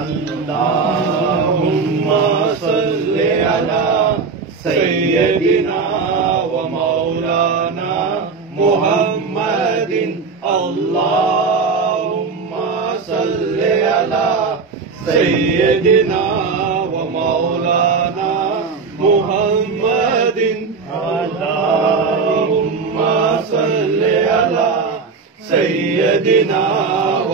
अल्लाहुम्मा सल्लि अला सय्यदिना व मौलाना मुहम्मदिन। अल्लाहुम्मा सल्लि अला सय्यदिना व मौलाना मुहम्मदिन। अल्लाहुम्मा सल्लि अला सय्यदिना व